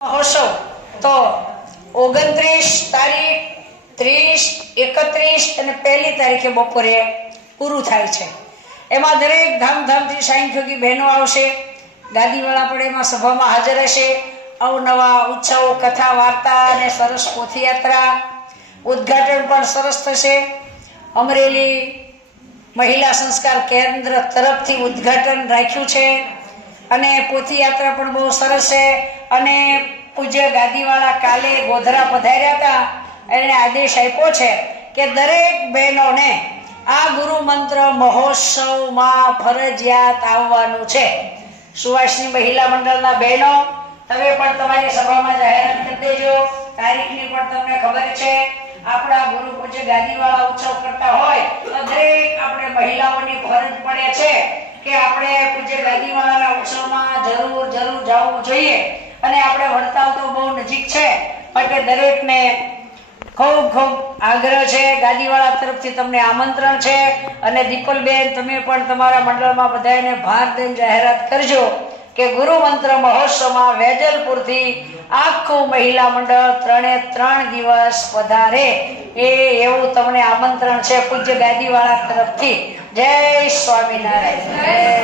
મહોત્સવ તો ઓગણત્રીસ તારીખ, ત્રીસ, એકત્રીસ અને પહેલી તારીખે બપોરે પૂરું થાય છે. એમાં દરેક ધામધામથી સાંખ્યોગી બહેનો આવશે. ગાદીવાળા પણ એમાં સભામાં હાજર હશે. અવનવા ઉત્સવો, કથા, વાર્તા અને સરસ પોથીયાત્રા ઉદ્ઘાટન પણ સરસ થશે. અમરેલી મહિલા સંસ્કાર કેન્દ્ર તરફથી ઉદ્ઘાટન રાખ્યું છે. અને પોથીયાત્રા પણ બહુ સરસ છે. અને પૂજ્ય ગાદીવાળા કાલે ગોધરા પધાર્યા હતા. એણે આદેશ આપ્યો છે કે દરેક બહેનોને આ ગુરુ મંત્ર મહોત્સવમાં ફરજિયાત આવવાનું છે. સુવાસની મહિલા મંડળના બહેનો, તમે પણ તમારી સભામાં જાહેરાત કરી દેજો. તારીખની પણ તમને ખબર છે. આપણા ગુરુ પૂજ્ય ગાદીવાળા ઉત્સવ કરતા હોય, તો દરેક આપણે મહિલાઓની ફરજ પડે છે કે આપણે પૂજ્ય ગાદીવાળાના ઉત્સવમાં જરૂર જરૂર જવું જોઈએ. અને આપણે વડતાલ તો બહુ નજીક છે એટલે દરેકને ખૂબ ખૂબ આગ્રહ છે ગાદીવાળા તરફથી તમને આમંત્રણ છે. અને દીપલબેન, તમે પણ તમારા મંડળમાં બધાને ભાર દઈને જાહેરાત કરજો. કે ગુરુ મંત્ર મહોત્સવમાં વેજલપુરથી આખું મહિલા મંડળ ત્રણે ત્રણ દિવસ પધારે. એ એવું તમને આમંત્રણ છે પૂજ્ય ગાદીવાળા તરફથી. જય સ્વામિનારાયણ.